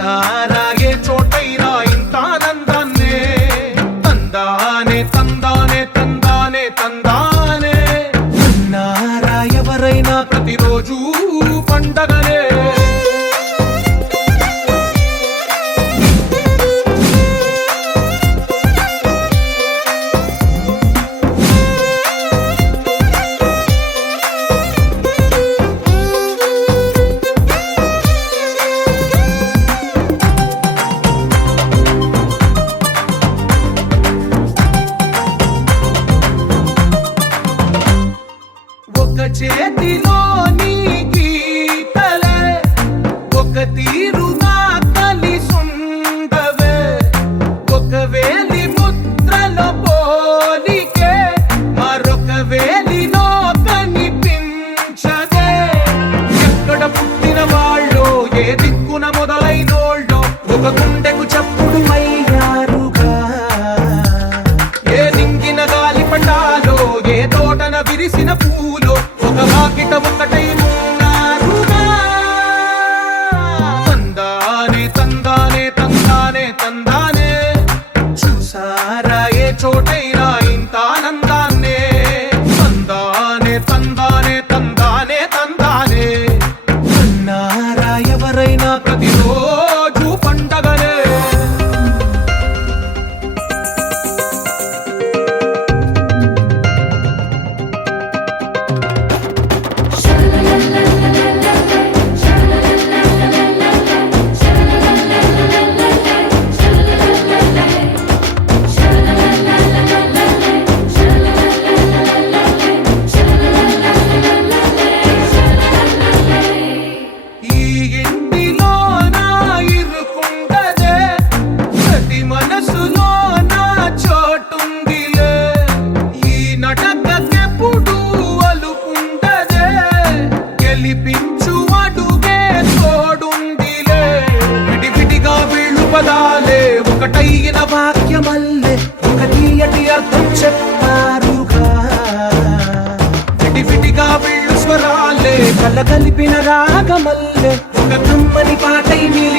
చూసారా ఏ చోటైనా ఇంత ఆనందాన్నే తందానే తందానే తందానే తందానే అన్నారా ఎవరైనా ప్రతిరోజు పండగనే ఒక చేతిలోని గీతలే ఒక తీరుగా కలిసుండవే ఒక వేలి ముద్రలో పోలికే మరొక వేలిలో కనిపించదే ఎక్కడ పుట్టిన వాళ్ళో ఏ దిక్కున మొదలైనోళ్ళో ఒక గుండెకు చప్పుడు అయ్యారుగా ఏ నింగిన గాలి పటాలో ఏ తోటన విరిసిన పూలో ఒక వాకిట ఒకటై ఉన్నారుగా తందానే తందానే తందానే తందానే చూసారా ఏ చోటైనా ఇంత ఆనందాన్నే తందానే తందానే తందానే తందానే అన్నారా ఎవరైనా ప్రతిరోజు పండగనే ఈ ఇంటిలో నా ఇరుకుండదే ప్రతి మనసులో నా చోటుందిలే ఈ నటకెప్పుడు అలుకుండదే గెలిపించు అడుగే తోడుందిలే విడివిడిగా వీళ్ళు పదాలే ఒకటైన వాక్యమల్లే ఒక తీయటి అర్థం చెప్పారుగా విడివిడిగా వీళ్ళు స్వరాలే కలగలిపిన రాగమల్లే ఒక కమ్మని పాటై మిలి